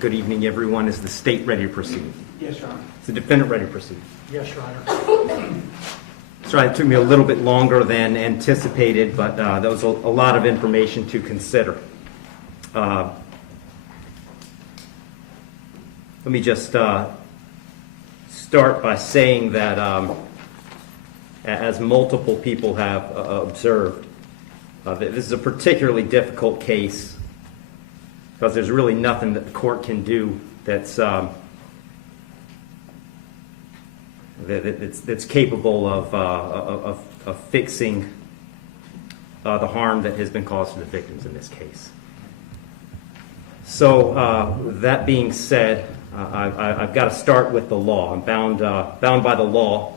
Good evening, everyone. Is the state ready to proceed? Yes, Your Honor. Is the defendant ready to proceed? Yes, Your Honor. Sorry, it took me a little bit longer than anticipated, but there was a lot of information to consider. Let me just start by saying that as multiple people have observed, this is a particularly difficult case because there's really nothing that the court can do that's capable of fixing the harm that has been caused to the victims in this case. So that being said, I've got to start with the law. I'm bound by the law,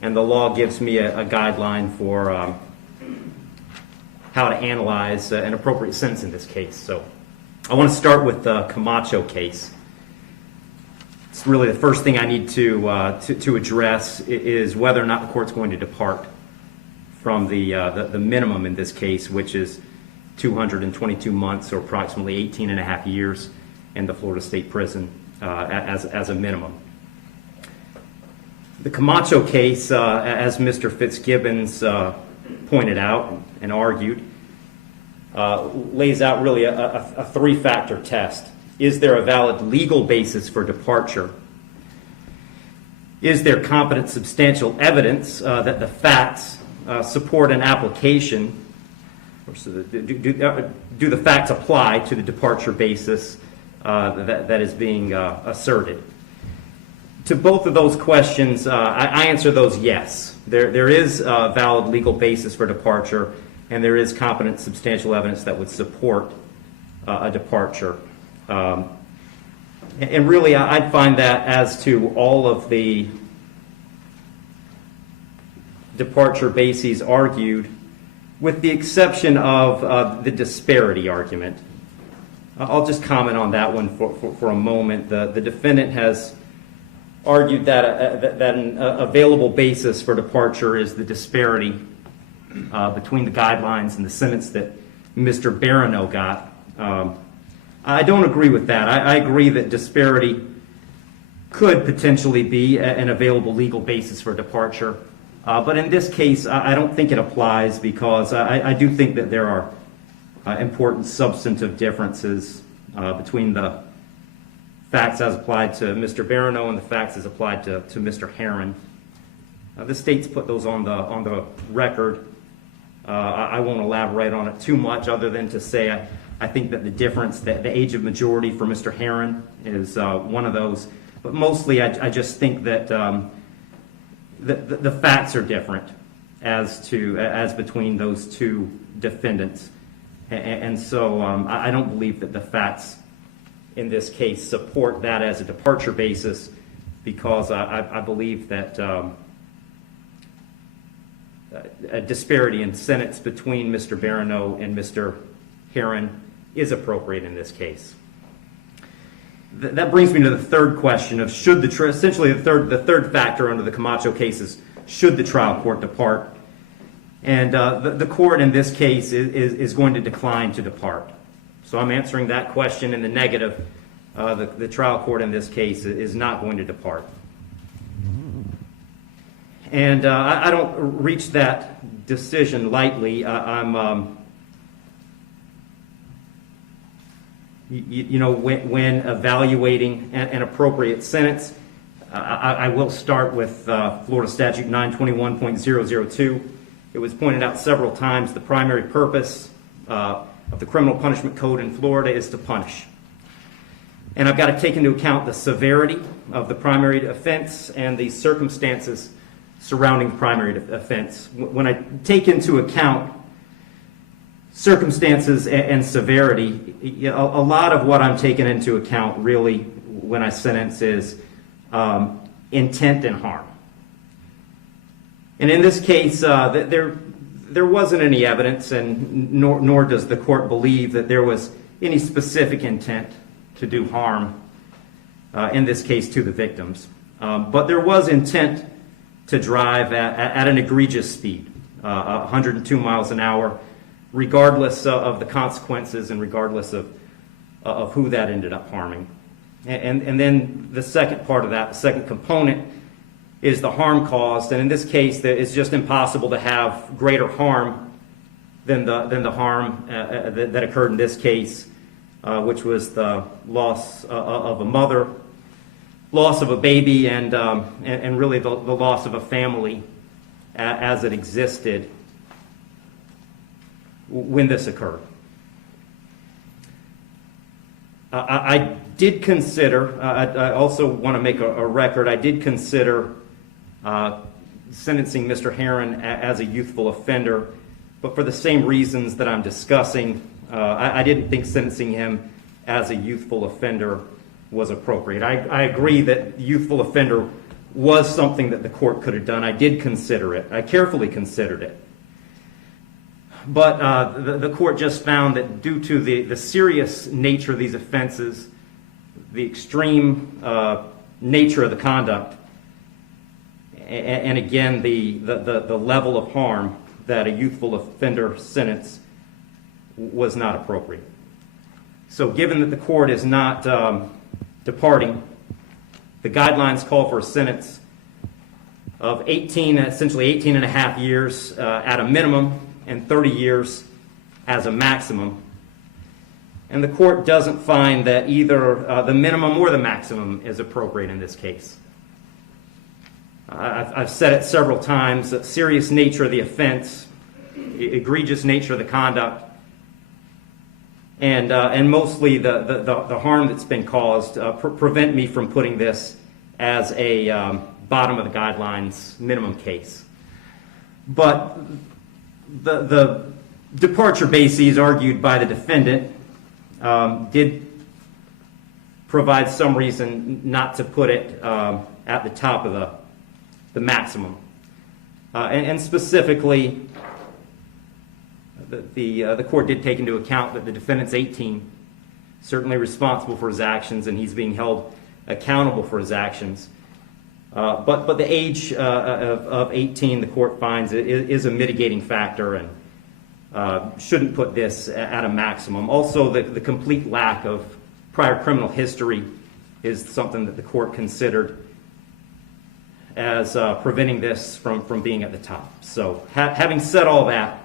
and the law gives me a guideline for how to analyze an appropriate sentence in this case. So I want to start with the Camacho case. It's really the first thing I need to address is whether or not the court's going to depart from the minimum in this case, which is 222 months or approximately 18 and a half years in the Florida State Prison as a minimum. The Camacho case, as Mr. Fitzgibbons pointed out and argued, lays out really a three-factor test. Is there a valid legal basis for departure? Is there competent substantial evidence that the facts support an application? Or do the facts apply to the departure basis that is being asserted? To both of those questions, I answer those yes. There is a valid legal basis for departure, and there is competent substantial evidence that would support a departure. And really, I'd find that as to all of the departure bases argued, with the exception of the disparity argument. I'll just comment on that one for a moment. The defendant has argued that an available basis for departure is the disparity between the guidelines and the sentence that Mr. Barano got. I don't agree with that. I agree that disparity could potentially be an available legal basis for departure. But in this case, I don't think it applies because I do think that there are important substantive differences between the facts as applied to Mr. Barano and the facts as applied to Mr. Herron. The state's put those on the record. I won't elaborate on it too much other than to say I think that the difference, the age of majority for Mr. Herron is one of those. But mostly I just think that the facts are different as between those two defendants. And so I don't believe that the facts in this case support that as a departure basis because I believe that a disparity in sentence between Mr. Barano and Mr. Herron is appropriate in this case. That brings me to the third question of should essentially the third factor under the Camacho case is should the trial court depart? And the court in this case is going to decline to depart. So I'm answering that question in the negative. The trial court in this case is not going to depart. And I don't reach that decision lightly. When evaluating an appropriate sentence, I will start with Florida Statute 921.002. It was pointed out several times the primary purpose of the Criminal Punishment Code in Florida is to punish. And I've got to take into account the severity of the primary offense and the circumstances surrounding the primary offense. When I take into account circumstances and severity, a lot of what I'm taking into account really when I sentence is intent and harm. And in this case, there wasn't any evidence, and nor does the court believe that there was any specific intent to do harm, in this case to the victims. But there was intent to drive at an egregious speed, 102 miles an hour, regardless of the consequences and regardless of of who that ended up harming. And then the second part of that, the second component, is the harm caused. And in this case, it's just impossible to have greater harm than the harm that occurred in this case, which was the loss of a mother, loss of a baby, and really the loss of a family as it existed when this occurred. I did consider, I also want to make a record, I did consider sentencing Mr. Herron as a youthful offender, but for the same reasons that I'm discussing, I didn't think sentencing him as a youthful offender was appropriate. I agree that youthful offender was something that the court could have done. I did consider it. I carefully considered it. But the court just found that due to the serious nature of these offenses, the extreme nature of the conduct, and again, the level of harm, that a youthful offender sentence was not appropriate. So given that the court is not departing, the guidelines call for a sentence of essentially 18 and a half years at a minimum and 30 years as a maximum. And the court doesn't find that either the minimum or the maximum is appropriate in this case. I've said it several times, the serious nature of the offense, egregious nature of the conduct, and mostly the harm that's been caused prevent me from putting this as a bottom of the guidelines minimum case. But the departure bases argued by the defendant did provide some reason not to put it at the top of the maximum. And specifically, the court did take into account that the defendant's 18, certainly responsible for his actions, and he's being held accountable for his actions. But the age of 18, the court finds, is a mitigating factor and shouldn't put this at a maximum. Also, the complete lack of prior criminal history is something that the court considered as preventing this from being at the top. So having said all that,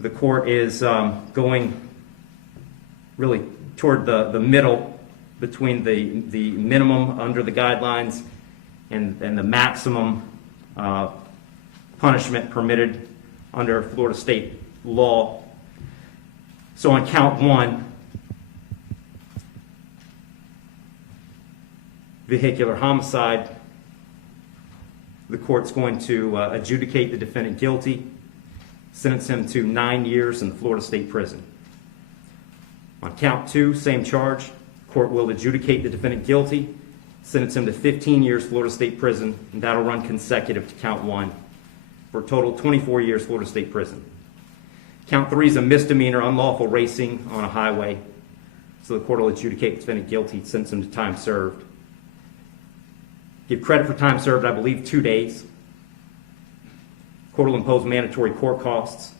the court is going really toward the middle between the minimum under the guidelines and the maximum punishment permitted under Florida state law. So on count one, vehicular homicide, the court's going to adjudicate the defendant guilty, sentence him to 9 years in the Florida State Prison. On count two, same charge, court will adjudicate the defendant guilty, sentence him to 15 years Florida State Prison, and that'll run consecutive to count one for a total 24 years Florida State Prison. Count three is a misdemeanor, unlawful racing on a highway, so the court will adjudicate the defendant guilty, sentence him to time served. Give credit for time served, I believe, 2 days. Court will impose mandatory court costs.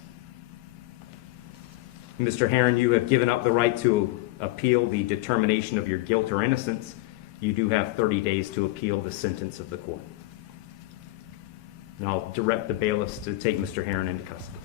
Mr. Herron, you have given up the right to appeal the determination of your guilt or innocence. You do have 30 days to appeal the sentence of the court. And I'll direct the bailiffs to take Mr. Herron into custody.